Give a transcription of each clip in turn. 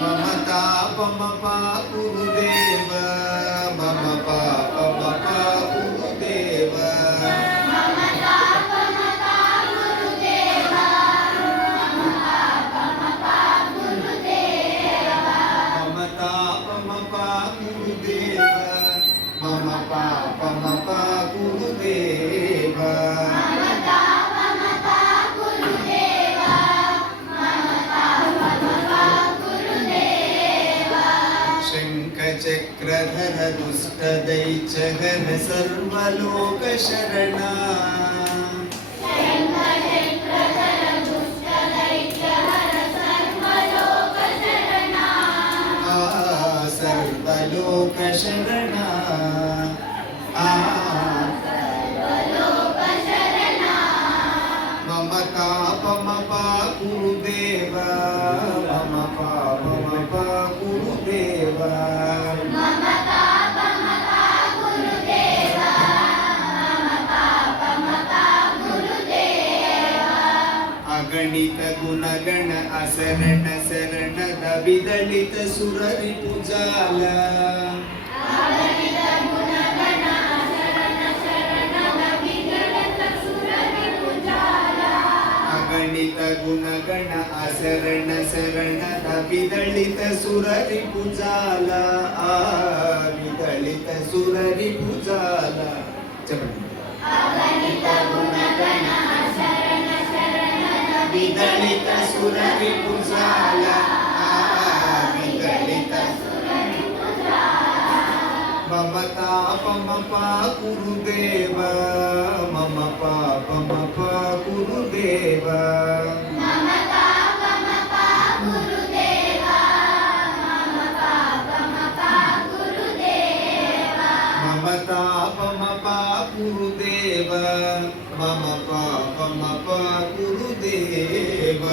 మమతాపమపా గురుదేవ మమ పాపమపా గురుదేవ మమతాపమపా గురుదేవ మమ పాపమపా గురుదేవ चक्रधर दुष्टदैत्यहर सर्वलोकशरणा सर्वलोकशरणा मम तापमपा गुरुदेव मम पापमपा गुरुदेव अगणित गुणगण असरण शरण विदलित सुररि पुजाल अगणित गुणगण असरण शरण विदलित सुररि पुजाल विदलित सुररि पुजाल विदलित सुररि पुजाल विदलित मम तापमपा गुरुदेव मम पापमपा गुरुदेव मम तापमपा गुरुदेव मम पापमपा गुरुदेव मम तापमपा गुरुदेव मम पापमपा गुरुदेव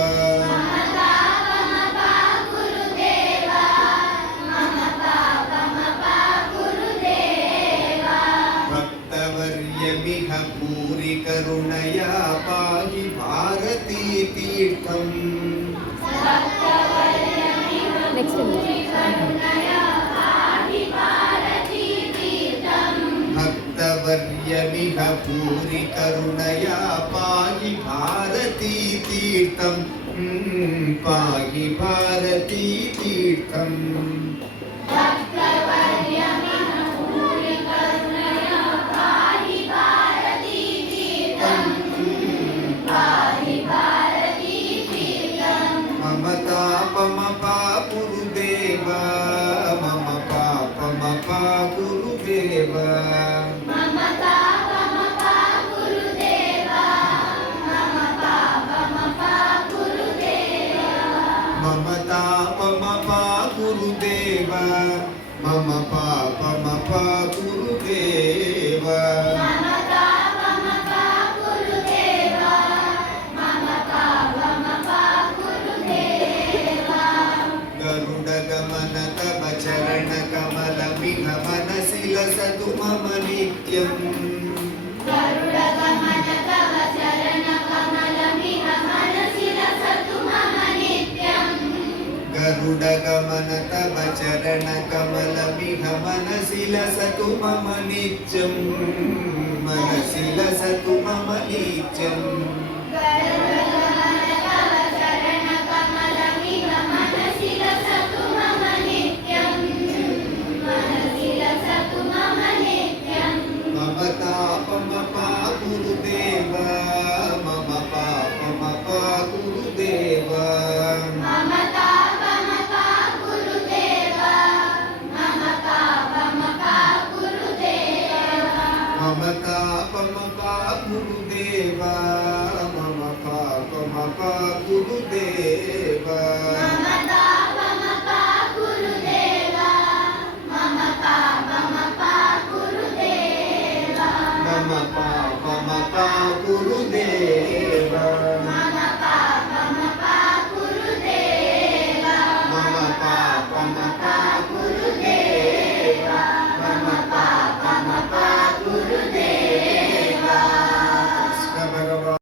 भक्तवर्यमिह भूरि करुणया पाहि भारती तीर्थम् भक्तवर्यमिह भूरि करुणया पाहि भारती तीर्थम् पाहि भारती तीर्थम् मम तापमपा गुरुदेव मम पापमपा गुरुदेव मम तापमपा गुरुदेव मम पापमपा गुरुदेव मम तापमपा गुरुदेव मम पापमपा गुरुदेव गरुडगमन तव चरण कमलमिह मनसि लसतु मम नित्यम् गरुडगमन तव चरण कमलमिह मनसि लसतु मम नित्यम् गरुडगमन तव चरण कमलमिह मनसि लसतु मम नित्यम् मनसि लसतु मम नित्यम् मम तापमपा गुरुदेव मम पापमपा गुरुदेव मम तापमपा गुरुदेव मम पापमपा गुरुदेव मम तापमपा गुरुदेव मम पापमपा गुरुदेव मम तापमपा गुरुदेव मम पापमपा गुरुदेव मम पापमपा